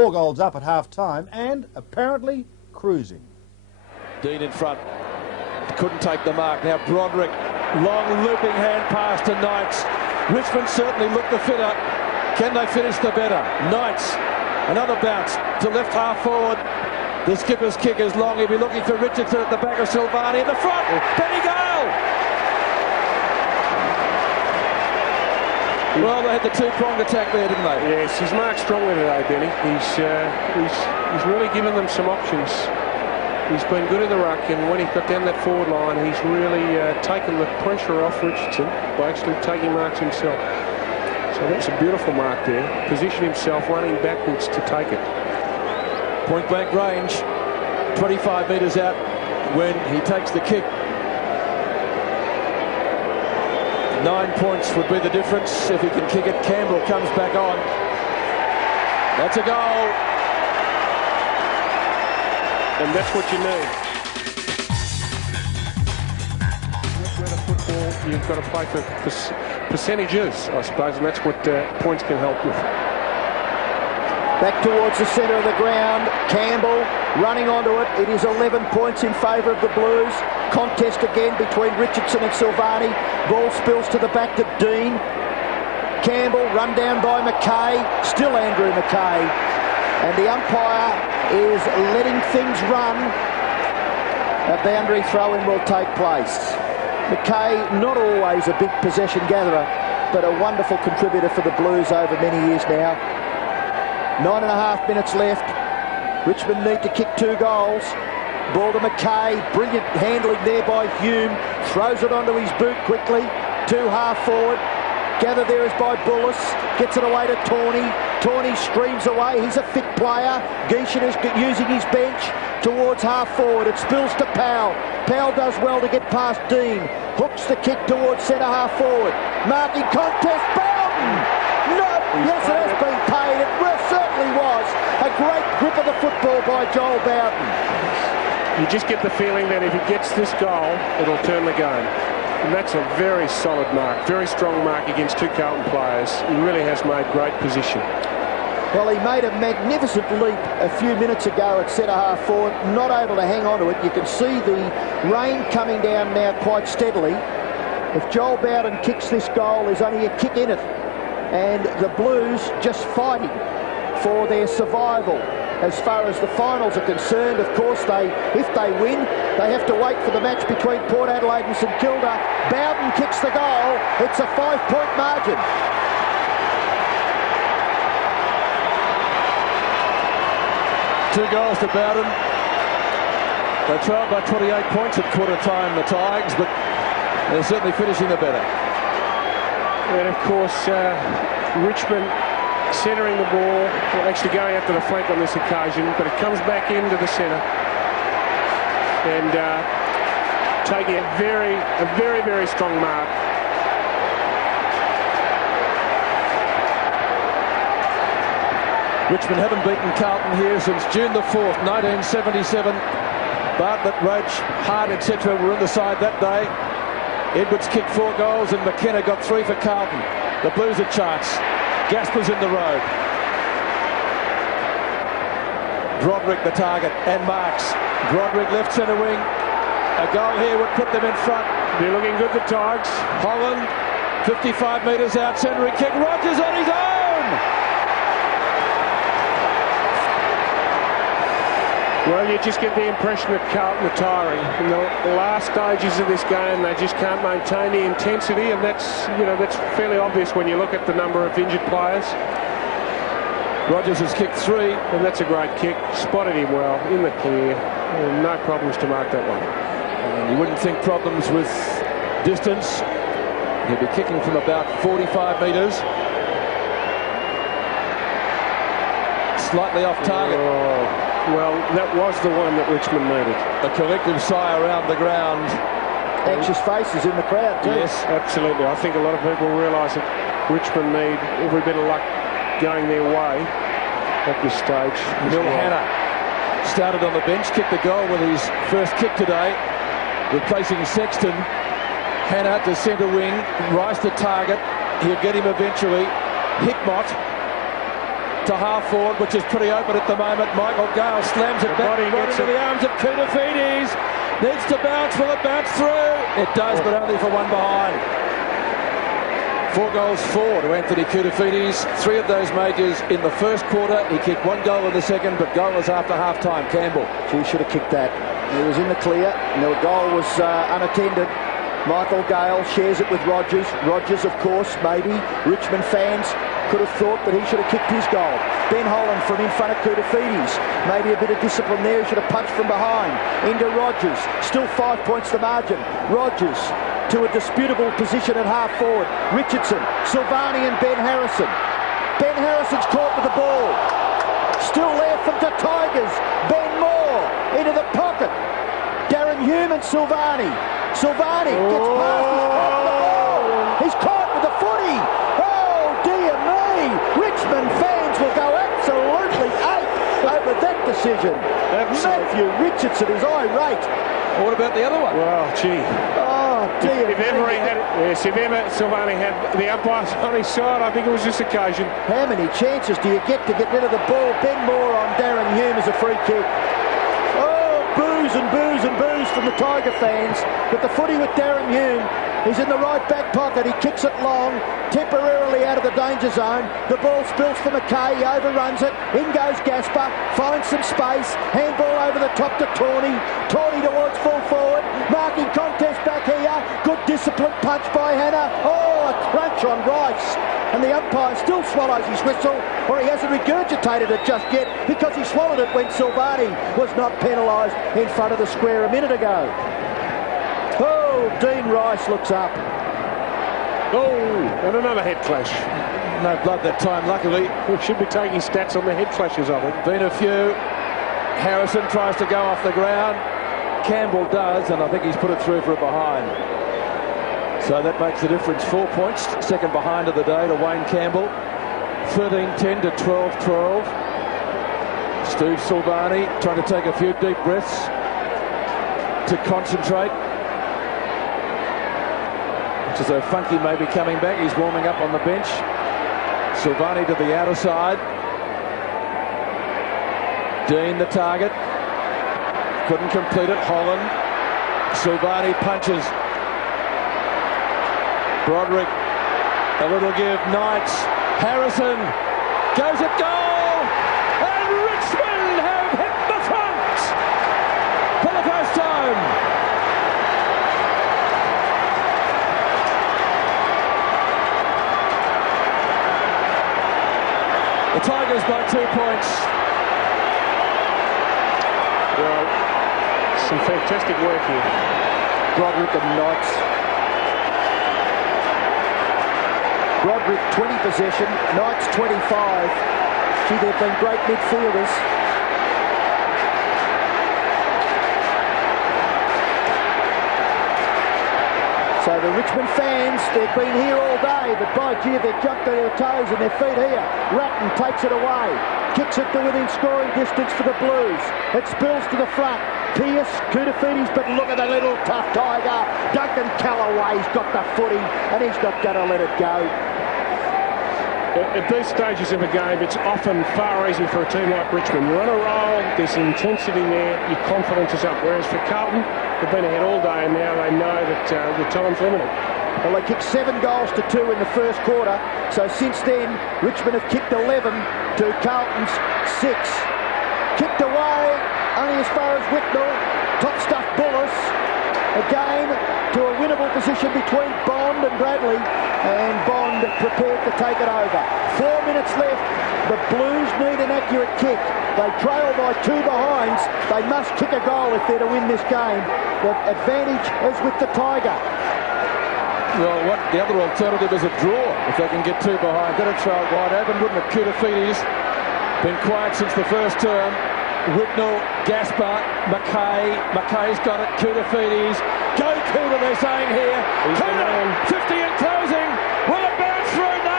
4 goals up at half-time and apparently cruising. Dean in front. Couldn't take the mark. Now Broderick. Long looping hand pass to Knights. Richmond certainly looked the fitter. Can they finish the better? Knights. Another bounce to left half forward. The skipper's kick is long. He'll be looking for Richardson at the back of Silvani in the front. Benny Gale! Well, they had the two-pronged attack there, didn't they? Yes, he's marked strongly today, Benny. He's really given them some options. He's been good in the ruck, and when he got down that forward line, he's really taken the pressure off Richardson by actually taking marks himself. So that's a beautiful mark there. Position himself running backwards to take it. Point blank range, 25 metres out when he takes the kick. 9 points would be the difference if he can kick it. Campbell comes back on. That's a goal. And that's what you need. With football, you've got to play for percentages, I suppose, and that's what points can help with. Back towards the centre of the ground. Campbell running onto it. It is 11 points in favour of the Blues. Contest again between Richardson and Silvani. Ball spills to the back to Dean. Campbell run down by McKay. Still Andrew McKay. And the umpire is letting things run. A boundary throw-in will take place. McKay, not always a big possession gatherer, but a wonderful contributor for the Blues over many years now. 9.5 minutes left. Richmond need to kick 2 goals. Ball to McKay. Brilliant handling there by Hume. Throws it onto his boot quickly. 2 half forward. Gathered there is by Bullis. Gets it away to Tawney. Tawney streams away. He's a fit player. Geeshan is using his bench towards half forward. It spills to Powell. Powell does well to get past Dean. Hooks the kick towards centre half forward. Marking contest. Bowden! No! Yes, it has been paid. It certainly was. A great grip of the football by Joel Bowden. You just get the feeling that if he gets this goal, it'll turn the game. And that's a very solid mark, very strong mark against 2 Carlton players. He really has made great position. Well, he made a magnificent leap a few minutes ago at centre half forward, not able to hang on to it. You can see the rain coming down now quite steadily. If Joel Bowden kicks this goal, there's only a kick in it. And the Blues just fighting for their survival. As far as the finals are concerned, of course, if they win, they have to wait for the match between Port Adelaide and St Kilda. Bowden kicks the goal. It's a 5-point margin. Two goals to Bowden. They trailed by 28 points at quarter time, the Tigers, but they're certainly finishing the better. And of course, Richmond centering the ball, actually going after the flank on this occasion, but it comes back into the centre and taking a very, very strong mark. Richmond haven't beaten Carlton here since June the 4th, 1977. Bartlett, Roach, Hart, etc. were in the side that day. Edwards kicked 4 goals and McKenna got 3 for Carlton. The Blues a chance. Gasper's in the road. Broderick the target and marks. Broderick left centre wing. A goal here would put them in front. They're looking good, the Tigers. Holland, 55 metres out, centering kick. Rogers on his own! Well, you just get the impression that Carlton are tiring. In the last stages of this game, they just can't maintain the intensity, and that's fairly obvious when you look at the number of injured players. Rogers has kicked 3. And that's a great kick. Spotted him well, in the clear. No problems to mark that one. And you wouldn't think problems with distance. He'll be kicking from about 45 metres. Slightly off target. Oh. Well, that was the one that Richmond needed. A collective sigh around the ground. Anxious faces in the crowd too. Yes, absolutely. I think a lot of people realise that Richmond need every bit of luck going their way at this stage. Bill Hanna started on the bench, kicked the goal with his first kick today, replacing Sexton. Hanna to centre wing, Rice to target. He'll get him eventually. Hickmott to half forward, which is pretty open at the moment. Michael Gale slams it back right into the arms of Koutoufides. Needs to bounce. Will it bounce through? It does, but only for one behind. 4 goals for to Anthony Koutoufides. 3 of those majors in the first quarter. He kicked 1 goal in the second, but goal was after half-time. Campbell. He should have kicked that. He was in the clear, and the goal was unattended. Michael Gale shares it with Rogers. Rogers, of course, maybe. Richmond fans could have thought that he should have kicked his goal. Ben Holland from in front of Koutoufides. Maybe a bit of discipline there. He should have punched from behind. Into Rogers. Still 5 points the margin. Rogers to a disputable position at half forward. Richardson, Silvani and Ben Harrison. Ben Harrison's caught with the ball. Still there from the Tigers. Ben Moore into the pocket. Darren Hume and Silvani. Silvani gets past, he's caught with the ball. He's caught with the footy. Oh, dear me. Richmond fans will go absolutely ape over that decision. Matthew Richardson is irate. What about the other one? Well, gee. Oh, dear If ever Silvani had the umpires on his side, I think it was this occasion. How many chances do you get to get rid of the ball? Ben Moore on Darren Hume as a free kick. Oh, boos and boos and boos from the Tiger fans. But the footy with Darren Hume. He's in the right back pocket. He kicks it long, temporarily out of the danger zone. The ball spills for McKay. He overruns it. In goes Gaspar. Finds some space. Handball over the top to Tawney. Tawney towards full forward. Marking contest back here. Good disciplined punch by Hannah. Oh, a crunch on Rice. And the umpire still swallows his whistle, or he hasn't regurgitated it just yet because he swallowed it when Silvani was not penalised in front of the square a minute ago. Oh, Dean Rice looks up. Oh, and another head clash. No blood that time, luckily. We should be taking stats on the head clashes, I think. Been a few. Harrison tries to go off the ground. Campbell does, and I think he's put it through for a behind. So that makes the difference. 4 points, second behind of the day to Wayne Campbell. 13-10 to 12-12. Steve Silvani trying to take a few deep breaths to concentrate. It's as though Funky may be coming back. He's warming up on the bench. Silvani to the outer side. Dean the target. Couldn't complete it. Holland. Silvani punches. Broderick, a little give, Knights, Harrison, goes at goal, and Richmond have hit the front for the first time. The Tigers by 2 points. Well, some fantastic work here. Broderick and Knights. Broderick 20 possession, Knights 25. Gee, they've been great midfielders. So the Richmond fans, they've been here all day, but by gee, they've jumped to their toes and their feet here. Ratton takes it away, kicks it to within scoring distance for the Blues. It spills to the front. Pierce, Koutoufides, but look at the little tough Tiger. Duncan Callaway's got the footy, and he's not going to let it go. At these stages of a game, it's often far easier for a team like Richmond. You're on a roll, there's intensity there, your confidence is up. Whereas for Carlton, they've been ahead all day, and now they know that the time's limited. Well, they kicked 7 goals to 2 in the first quarter. So since then, Richmond have kicked 11 to Carlton's 6. Kicked away only as far as Whitnall. Top stuff Bullis. Again to a winnable position between Bond and Bradley. And Bond prepared to take it over. 4 minutes left. The Blues need an accurate kick. They trail by 2 behinds. They must kick a goal if they're to win this game. The advantage is with the Tiger. Well, the other alternative is a draw if they can get 2 behind. That'd throw it wide open, wouldn't it? Koutoufides been quiet since the first term. Whitnell, Gaspar, McKay. McKay's got it. Koutoufides. Go Kouta, they're saying here. Kouta, 50 and closing. Will it bounce through?